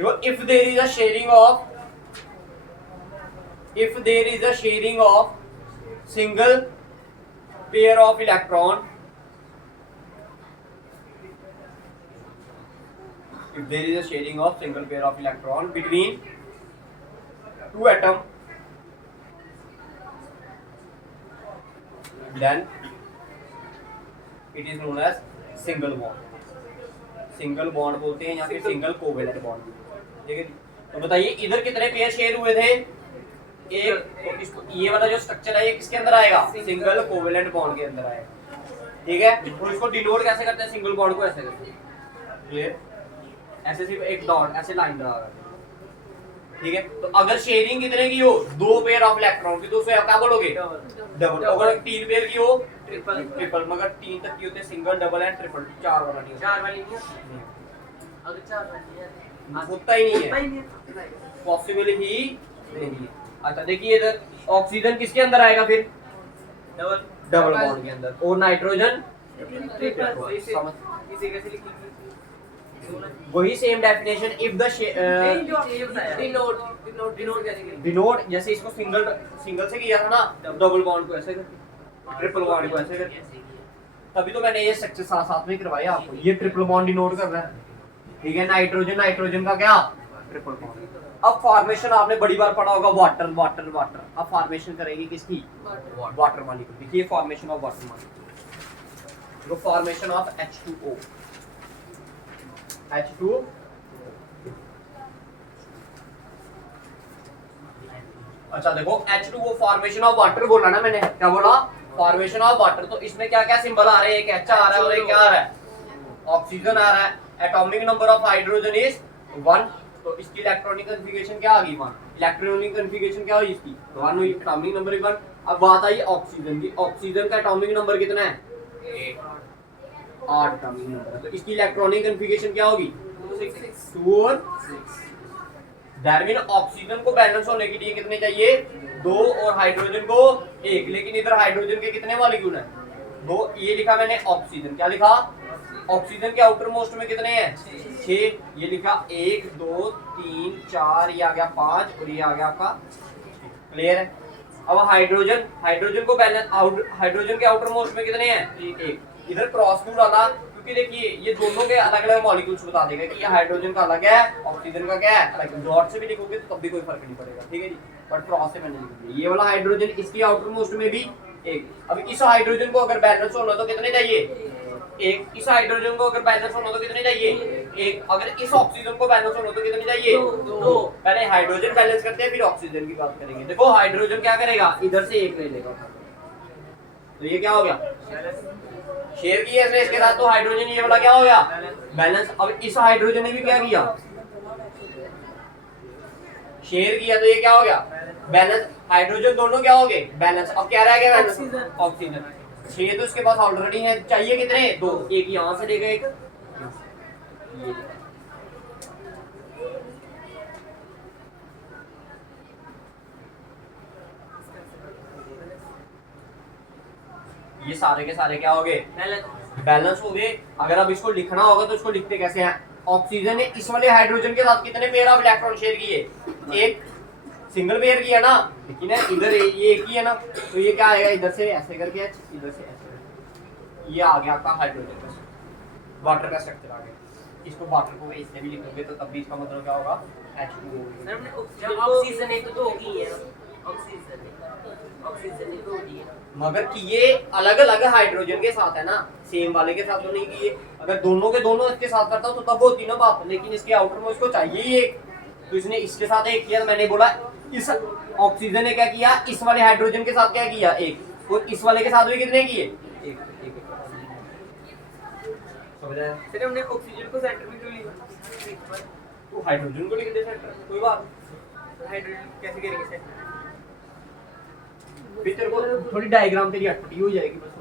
if there is a sharing of single pair of electron, if there is a sharing of single pair of electron between 2 atoms, then it is known as single bond। Single bond बोलते हैं या फिर सिंगल कोवेलेंट बॉन्ड, ठीक है। तो बताइए इधर कितने पेयर शेयर हुए थे, एक। तो इसको ये वाला जो स्ट्रक्चर है ये किसके अंदर आएगा, सिंगल कोवेलेंट बॉन्ड के अंदर आएगा, ठीक है। तो इसको डिनोट कैसे करते हैं, सिंगल बॉन्ड को ऐसे करते हैं, ये ऐसे सिर्फ एक डॉट ऐसे लाइन ड्रा करते हैं, ठीक है। तो अगर शेयरिंग कितने की हो, 2 पेयर ऑफ इलेक्ट्रॉन की, तो उसे क्या बोलोगे, डबल। अगर 3 पेयर की हो, ट्रिपल। मगर 3 तक की होते हैं सिंगल, डबल एंड ट्रिपल, 4 वाला नहीं होता। 4 वाली नहीं, अगर 4 वाली है होता ही नहीं है, पॉसिबल ही नहीं है। अच्छा देखिए इधर ऑक्सीजन किसके अंदर आएगा फिर, डबल बॉन्ड के अंदर, और नाइट्रोजन ट्रिपल। समझ, इसे कैसे लिखेंगे, वही same definition. If the denote, जैसे इसको सिंगल से किया था ना, डबल बॉन्ड को ऐसे कर, ट्रिपल बॉन्ड को ऐसे कर, तभी तो मैंने ये स्ट्रक्चर साथ में करवाया आपको। ये ट्रिपल बॉन्ड डिनोट कर रहा है, ठीक है। नाइट्रोजन का क्या, ट्रिपल बॉन्ड। अब फॉर्मेशन आपने बड़ी बार पढ़ा होगा, वाटर वाटर वाटर। अब फॉर्मेशन करेगी किसकी, वाटर मॉलिक्यूल। देखिए फॉर्मेशन ऑफ वाटर मॉलिक्यूल, तो फॉर्मेशन ऑफ H2O। अच्छा देखो H2O फॉर्मेशन ऑफ वाटर बोला ना मैंने, क्या बोला, फॉर्मेशन ऑफ वाटर। तो इसमें क्या क्या सिंबल आ रहे हैं, एक H आ रहा है और एक क्या आ रहा है, ऑक्सीजन आ रहा है। Atomic number of hydrogen is 1। तो इसकी इलेक्ट्रॉनिक कन्फिगरेशन क्या आ गई, 1। इलेक्ट्रॉनिक कन्फिगरेशन क्या हुई इसकी, 1 हुई। Atomic number 1। अब बात आई ऑक्सीजन की। ऑक्सीजन का एटॉमिक नंबर कितना है, 8 एटॉमिक नंबर। तो इसकी इलेक्ट्रॉनिक कन्फिगरेशन क्या होगी, 2 और 6। दैट मीन ऑक्सीजन को बैलेंस होने के लिए कितने चाहिए, 2, और हाइड्रोजन को 1। लेकिन इधर हाइड्रोजन के कितने मॉलिक्यूल हैं, 2। ये लिखा मैंने ऑक्सीजन, क्या लिखा, ऑक्सीजन के आउटर मोस्ट में कितने हैं, 6। ये लिखा 1 2 3 4, ये आ गया 5 और ये आ गया आपका। क्लियर है। अब हाइड्रोजन को बैलेंस, हाइड्रोजन के आउटर मोस्ट में कितने हैं, 1। इधर क्रॉस टू डाला, क्योंकि देखिए ये दोनों के अलग अलग मॉलिक्यूल्स बता देगा कि ये हाइड्रोजन का अलग है, ऑक्सीजन का क्या है अलग। डॉट से भी लिखोगे तो तब भी कोई फर्क नहीं पड़ेगा, ठीक है जी। बट क्रॉस से मैंने लिख दिया। ये वाला हाइड्रोजन इसकी आउटर मोस्ट में भी एक। अब इस हाइड्रोजन को अगर बैलेंस होना तो कितने चाहिए? एक। इस हाइड्रोजन को अगर बैलेंस होना तो कितने चाहिए? एक। अगर इस ऑक्सीजन को बैलेंस होना तो कितने चाहिए? दो। पहले हाइड्रोजन बैलेंस करते हैं, फिर ऑक्सीजन की बात करेंगे। देखो हाइड्रोजन क्या करेगा, इधर से एक ले लेगा, तो ये क्या हो गया? शेयर किया इसने इसके साथ, तो हाइड्रोजन ये वाला क्या हो गया? बैलेंस। अब इस हाइड्रोजन ने भी क्या किया? शेयर किया, तो ये क्या हो गया? बैलेंस। हाइड्रोजन दोनों क्या हो गए? बैलेंस। अब क्या रह गया? Balance oxygen. 6 तो इसके पास ऑलरेडी है, चाहिए कितने? 2। एक यहां से देगा, एक ये सारे के सारे क्या हो गए? बैलेंस हो गए। अगर अब इसको लिखना होगा तो इसको लिखते कैसे हैं? ऑक्सीजन ने इस वाले हाइड्रोजन के साथ कितने पेयर ऑफ इलेक्ट्रॉन शेयर किए? एक सिंगल पेयर किया ना, लेकिन इधर ये एक ही है ना, तो ये क्या आएगा? इधर से ऐसे करके इधर से ऐसे, ये आ गया आपका हाइड्रोजन का वाटर का स्ट्रक्चर आ गया। इसको वाटर को इससे भी लिखोगे तो तब भी इसका मतलब क्या होगा? H2O। ऑक्सीजन है तो दो की है, ऑक्सीजन ही दो की है। मगर कि ये अलग अलग हाइड्रोजन के साथ है ना, सेम वाले के साथ तो नहीं किए। अगर दोनों के दोनों इसके साथ करता तो तब होती ना बात, लेकिन इसके आउटर में इसको चाहिए ही एक, तो इसने इसके साथ एक किया। तो मैंने बोला इस ऑक्सीजन ने क्या किया? इस वाले हाइड्रोजन के साथ क्या किया? एक। और इस वाले के साथ भी कितने किए? एक। समझ आया? फिर हमने ऑक्सीजन को सेंटर में क्यों लिखा? तो हाइड्रोजन को लिख दे सेंटर, कोई बात। हाइड्रोजन कैसे करेंगे सेंटर? फिर तेरे को थोड़ी डायग्राम तेरी अटपटी हो जाएगी बस।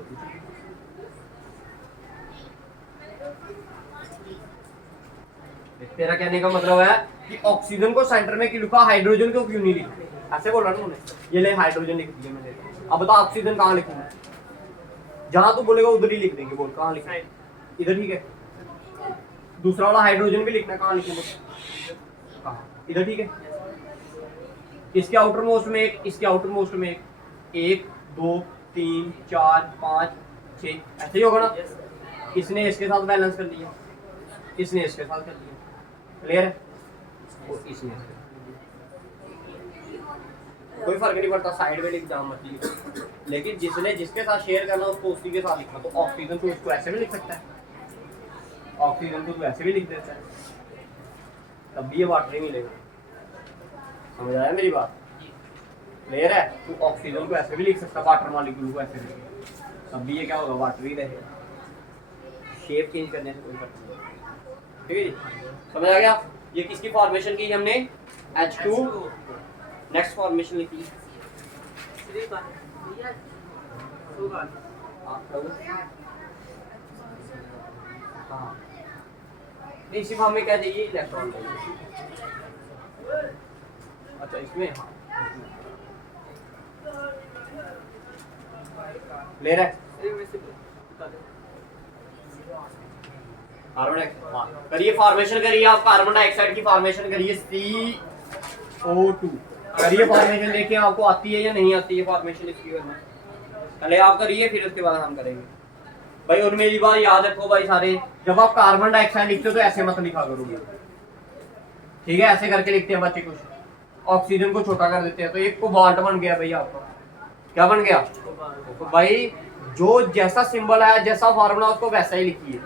तेरा कहने का मतलब है कि ऑक्सीजन को सेंटर में क्यों लिखा, हाइड्रोजन को क्यों नहीं लिखा? ऐसे बोला ना उन्होंने। ये ले हाइड्रोजन लिख दिया मैंने। अब बता ऑक्सीजन कहाँ लिखूंगा? जहां तू बोलेगा उधर ही लिख देंगे। बोल कहाँ लिखना? इधर, ठीक है। दूसरा वाला हाइड्रोजन भी लिखना, कहाँ लिखूंगा? कहाँ? इधर, ठीक है। इसके आउटर मोस्ट में एक, इसके आउटर मोस्ट में एक। 1 2 3 4 5 6, ऐसे ही होगा ना? इसने इसके साथ बैलेंस कर लिया, इसने इसके साथ कर लिया, क्लियर है? और इसने कोई फर्क नहीं पड़ता, साइड में लिख जाम मत लिखो, लेकिन जिसने जिसके साथ शेयर करना उसको उसी के साथ लिखना। तो ऑक्सीजन को उसको ऐसे भी लिख सकता है, ऑक्सीजन को ऐसे भी लिख देता है, तब भी ये वाटर ही मिलेगा। समझ आया मेरी बात? क्लियर है? तो ऑक्सीजन को ऐसे भी लिख सकता, वाटर मॉलिक्यूल को ऐसे भी, तब भी ये क्या होगा? वाटर ही रहेगा। शेप चेंज करने से कोई फर्क नहीं, ठीक है जी? समझ आ गया? ये किसकी फॉर्मेशन की हमने? H2। नेक्स्ट फॉर्मेशन लिखी इसी फॉर्म में क्या चाहिए? इलेक्ट्रॉन चाहिए। अच्छा इसमें, हाँ ले रहा है कार्बन डाइऑक्साइड। हाँ करिए, फॉर्मेशन करिए आप कार्बन डाइऑक्साइड की फॉर्मेशन करिए, CO2 करिए फॉर्मेशन। देखिए आपको आती है या नहीं आती है फॉर्मेशन इसकी करना, पहले आप करिए फिर उसके बाद हम करेंगे भाई। और मेरी बात याद रखो भाई सारे, जब आप कार्बन डाइऑक्साइड लिखते हो तो ऐसे मत लिखा करोगे, ठीक है? ऐसे करके लिखते हैं बच्चे कुछ, ऑक्सीजन को छोटा कर देते हैं, तो एक कोबाल्ट बन गया भाई आपका। क्या बन गया? तो भाई जो जैसा सिंबल है, जैसा फॉर्मूला, उसको वैसा ही लिखिए,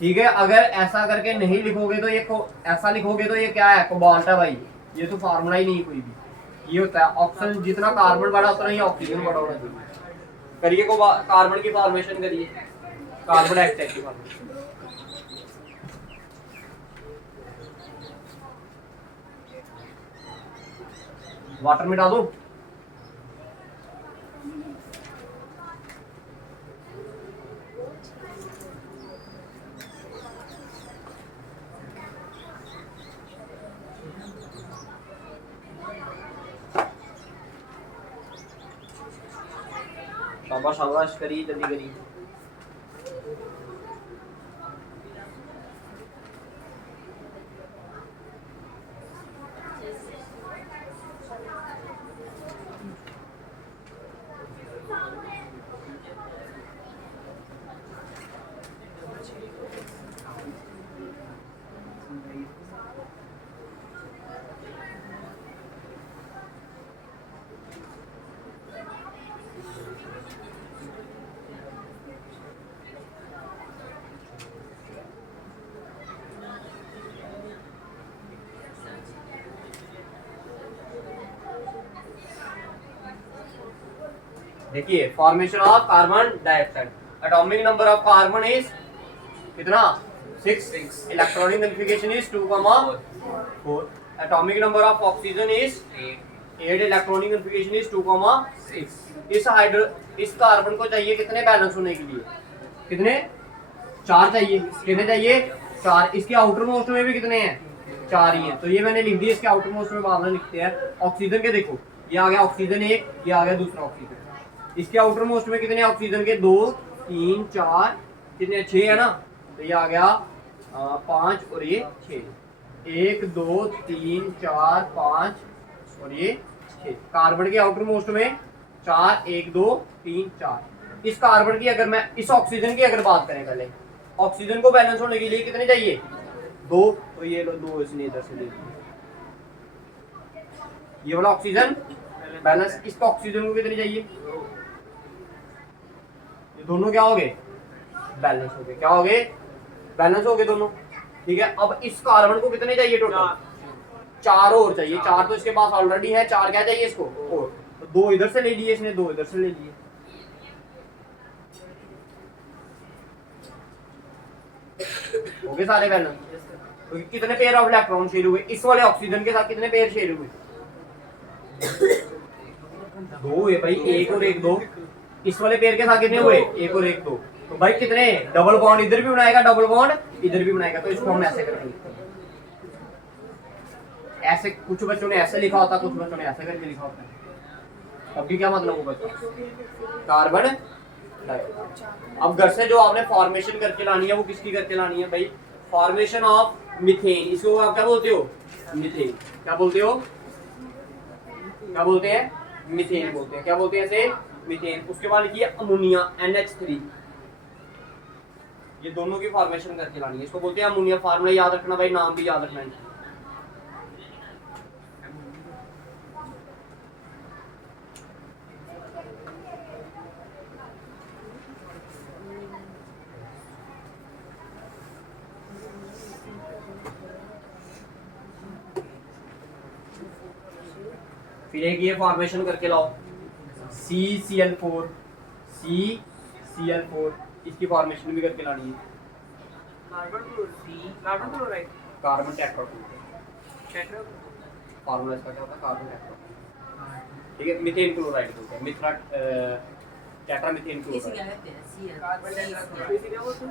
ठीक है? अगर ऐसा करके नहीं लिखोगे तो ये ऐसा लिखोगे तो ये क्या है? कोबाल्ट है भाई, ये तो फार्मूला ही नहीं कोई भी। ये होता है ऑक्सीजन, जितना कार्बन बड़ा उतना ही ऑक्सीजन बड़ा होना चाहिए। करिए को कार्बन की फॉर्मेशन करिए, कार्बन डाइऑक्साइड की फॉर्मेशन। वाटर मिटा दो। शाबाश शाबाश, करिए जल्दी करिए। देखिए formation of carbon dioxide, atomic number of carbon is कितना 6, electronic configuration is 2,4, atomic number of oxygen is 8, electronic configuration is 2,6। इस कार्बन को चाहिए कितने बैलेंस होने के लिए, कितने 4 चाहिए, कितने चाहिए 4। इसके आउटर मोस्ट में भी कितने हैं 4 ही हैं, तो ये मैंने लिख दिया। इसके आउटर मोस्ट में बाद में लिखते हैं। ऑक्सीजन के देखो ये आ गया ऑक्सीजन 1, ये आ गया दूसरा ऑक्सीजन। इसके आउटर मोस्ट में कितने ऑक्सीजन के 2 3 4 कितने 6 है ना, तो ये आ गया 5 और ये 6, 1 2 3 4 5 और ये 6। कार्बन के आउटर मोस्ट में 4 1 2 3 4। इस कार्बन की अगर मैं इस ऑक्सीजन की अगर बात करें, पहले ऑक्सीजन को बैलेंस होने के लिए कितने चाहिए 2, तो ये लो 2 इसने इधर से ले लिया। ये वाला ऑक्सीजन बैलेंस, इसका ऑक्सीजन को कितनी चाहिए, ये दोनों क्या हो गए बैलेंस हो गए, क्या हो गए बैलेंस हो गए दोनों, ठीक है। अब इस कार्बन को कितने चाहिए टोटल 4 और चाहिए, 4 तो इसके पास ऑलरेडी है, 4 क्या चाहिए इसको और, तो 2 इधर से ले लिए इसने, 2 इधर से ले लिए। हो गए सारे बैलेंस। तो कितने पेयर ऑफ इलेक्ट्रॉन शेयर हुए इस वाले ऑक्सीजन के साथ, कितने पेयर शेयर हुए 2 हुए भाई, 1 और 1 2। इस वाले पेयर के साथ कितने हुए 1 और 1 2, तो भाई कितने डबल बॉन्ड इधर भी बनाएगा, डबल बॉन्ड इधर भी बनाएगा। तो इसको हम ऐसे करके लिखते हैं, ऐसे कुछ बच्चों ने ऐसे लिखा होता, कुछ बच्चों ने ऐसे करके लिखा होता है। अब की क्या मतलब होगा कार्बन डाइऑक्साइड। अब घर से जो आपने फॉर्मेशन करके लानी है वो किसकी करके लानी है भाई, फॉर्मेशन ऑफ मीथेन। इसको आप क्या बोलते हो मीथेन, क्या बोलते हो, क्या बोलते हैं मीथेन बोलते हैं, क्या बोलते हैं इसे मीथेन। उसके बाद लिखिए अमोनिया NH3, ये दोनों की फॉर्मेशन करके लानी है, इसको बोलते हैं अमोनिया। फार्मूला याद रखना भाई, नाम भी याद रखना है। फिर एक ये फॉर्मेशन करके लाओ CCl4, CCl4, इसकी फॉर्मेशन भी करके लानी है। Carbon chloride, carbon tetra, formula इसका क्या होता है कार्बन टेट्रा, ठीक है। मीथेन क्लोराइड बोलते हैं, मिथ्रा टेट्रा मीथेन क्लोराइड।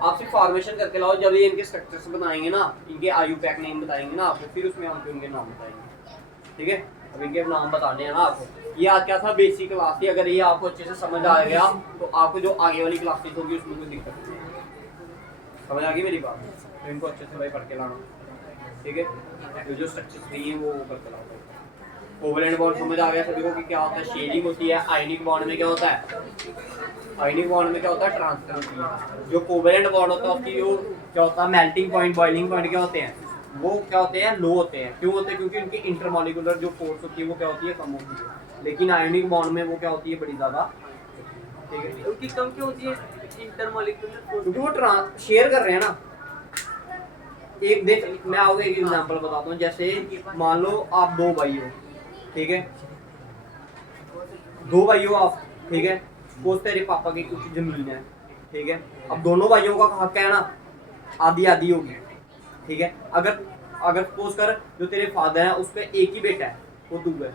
आप सिर्फ फॉर्मेशन करके लाओ, जब ये इनके स्ट्रक्चर्स बनाएंगे ना, इनके IUPAC नेम बताएंगे ना आपको, फिर उसमें हम इनके नाम बताएंगे, ठीक है। अब इनके नाम बताने हैं ना आपको। ये आज क्या था बेसिक क्लास थी, अगर ये आपको अच्छे से समझ आ गया तो आपको जो आगे वाली क्लासेस होगी उसमें कोई दिक्कत नहीं है। समझ आ गई मेरी बात, तो इनको अच्छे से भाई पढ़ के लाना, ठीक है। जो स्ट्रक्चर्स नहीं है वो करके लाओ। कोवेलेंट बॉन्ड समझ आ गया सभी को कि क्या होता है, शेयरिंग होती है। आयनिक बॉन्ड में क्या होता है, आयनिक बॉन्ड में क्या होता है ट्रांसफर होती है। जो कोवेलेंट बॉन्ड होता है उसकी जो क्या होता है मेल्टिंग पॉइंट, बॉइलिंग पॉइंट क्या होते हैं, वो क्या होते हैं लो होते हैं। क्यों होते हैं, क्योंकि उनकी इंटरमॉलिक्यूलर जो फोर्स होती है वो क्या होती है कम होती है। लेकिन आयनिक बॉन्ड में वो क्या होती है बड़ी ज्यादा, ठीक है। उनकी कम क्यों होती है इंटरमॉलिक्यूलर फोर्स, क्योंकि वो शेयर कर रहे हैं ना। एक देख मैं आपको एक एग्जांपल बताता हूँ, जैसे मान लो आप 2 भाई हो, ठीक है, 2 भाई हो आप, ठीक है। सपोज तेरे पापा की कुछ जमीन है, ठीक है। अब दोनों भाइयों का हक है ना, आधी आधी होगी, ठीक है। अगर सपोज कर जो तेरे फादर है उस पर एक ही बेटा है, वो तू है,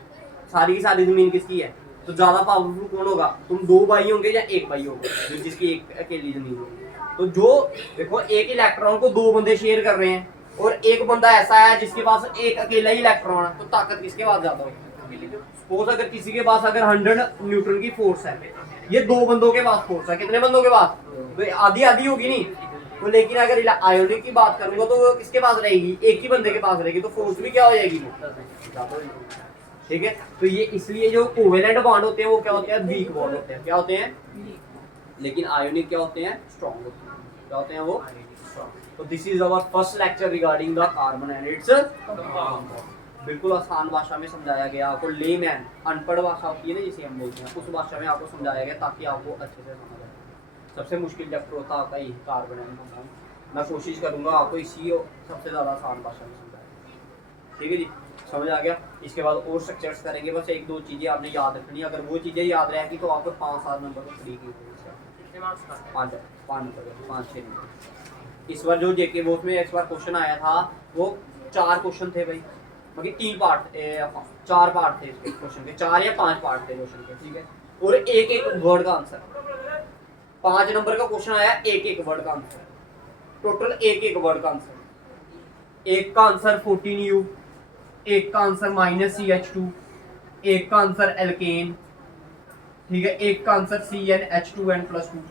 सारी की सारी जमीन किसकी है, तो ज्यादा पावरफुल कौन होगा, तुम 2 भाई होंगे या 1 भाई होगा, जो जिसकी एक अकेली जमीन होगी। तो जो देखो एक इलेक्ट्रॉन को 2 बंदे शेयर कर रहे हैं और एक बंदा ऐसा है जिसके पास एक अकेला ही इलेक्ट्रॉन है, तो ताकत किसके पास ज्यादा होगी। सपोज अगर किसी के पास अगर 100 न्यूटन की फोर्स है, ये 2 बंदों के पास फोर्स है, कितने बंदों के पास, तो आधी आधी होगी नहीं तो। लेकिन अगर आयोनिक की बात करूंगा तो वो किसके पास रहेगी, एक ही बंदे के पास रहेगी, तो फोर्स भी क्या हो जाएगी वो, ठीक है। तो ये इसलिए जो कोवेलेंट बॉन्ड होते हैं वो क्या होते हैं वीक बॉन्ड होते हैं, क्या होते हैं, लेकिन आयोनिक क्या होते हैं स्ट्रॉन्ग होते हैं, क्या होते हैं वो स्ट्रॉन्ग। तो this is our first lecture regarding the carbon and its बिल्कुल आसान भाषा में समझाया गया आपको, लेमैन अनपढ़ भाषा होती है ना जिसे हम बोलते हैं, उस भाषा में आपको समझाया गया ताकि आपको अच्छे से समझ आए। सबसे मुश्किल चैप्टर होता है आपका यही कार्बन एंड, मैं कोशिश करूंगा आपको इसी सबसे ज़्यादा आसान भाषा में समझाया। ठीक है जी, समझ आ गया। इसके बाद और स्ट्रक्चर्स करेंगे, बस एक दो चीज़ें आपने याद रखनी है, अगर वो चीज़ें याद रहेंगी तो आपको 5-7 नंबर तो फ्री की कितने मार्क्स का? 5 नंबर 5-6 नंबर। इस बार जो जेके बोर्ड में इस बार क्वेश्चन आया था वो 4 क्वेश्चन थे भाई, बाकी 3 पार्ट 4 पार्ट थे इसके क्वेश्चन के, 4 या 5 पार्ट थे क्वेश्चन के, ठीक है। और एक एक वर्ड का आंसर, 5 नंबर का क्वेश्चन आया, एक एक वर्ड का आंसर, टोटल एक एक वर्ड का आंसर। एक का आंसर 14U, एक का आंसर -CH2, एक का आंसर एल्केन, ठीक है, एक का आंसर CnH2n+2,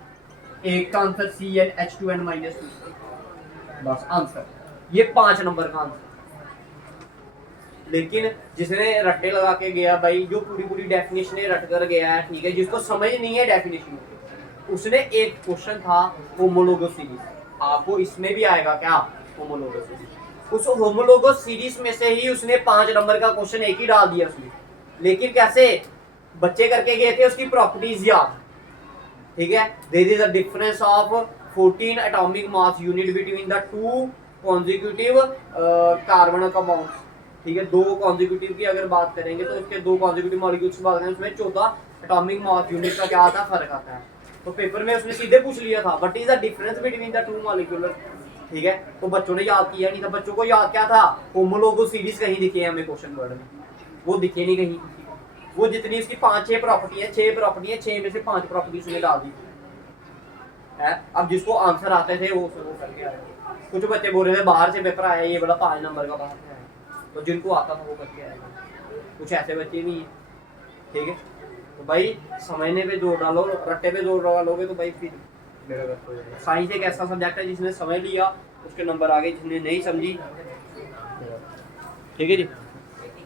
एक का आंसर CnH2n-2, बस आंसर। ये 5 नंबर का आंसर। लेकिन जिसने रट्टे लगा के गया भाई, जो पूरी पूरी डेफिनेशन रट कर गया है, ठीक है, जिसको समझ नहीं है डेफिनेशन, उसने एक क्वेश्चन था होमोलोगस सीरीज, आपको इसमें भी आएगा क्या होमोलोगस सीरीज, उस होमोलोगस सीरीज में से ही उसने 5 नंबर का क्वेश्चन एक ही डाल दिया उसमें। लेकिन कैसे बच्चे करके गए थे, उसकी प्रॉपर्टीज याद, ठीक है। There is a difference of 14 atomic mass unit between the 2 consecutive carbon compounds, ठीक है। 2 कॉन्जिक्यूटिव की अगर बात करेंगे तो उसके 2 कॉन्जिक्यूटिव मॉलिक्यूल्स की बात करें, उसमें 14 एटॉमिक मास यूनिट का क्या आता है, फर्क आता है। तो पेपर में उसने सीधे पूछ लिया था what is the difference between the 2 molecular, ठीक है। तो बच्चों ने याद किया नहीं था, बच्चों को याद क्या था, होमोलोगस सीरीज कहीं दिखे हमें क्वेश्चन वर्ड में, वो दिखे नहीं कहीं। वो जितनी उसकी 5-6 प्रॉपर्टी है, 6 प्रॉपर्टी है, 6 में से 5 प्रॉपर्टी उसने डाल दी है। अब जिसको आंसर आते थे वो करके आए। कुछ बच्चे बोल रहे थे बाहर से पेपर आया, ये बड़ा 5 नंबर का बाहर से आया, तो जिनको आता था वो करके आएगा। कुछ ऐसे बच्चे भी हैं, ठीक है। तो भाई समझने पे जोर डालो, रट्टे पे जोर डालोगे तो भाई फिर मेरा गलत हो जाएगा। साइंस एक ऐसा सब्जेक्ट है जिसने समझ लिया उसके नंबर आ गए, जिसने नहीं समझी, ठीक है जी।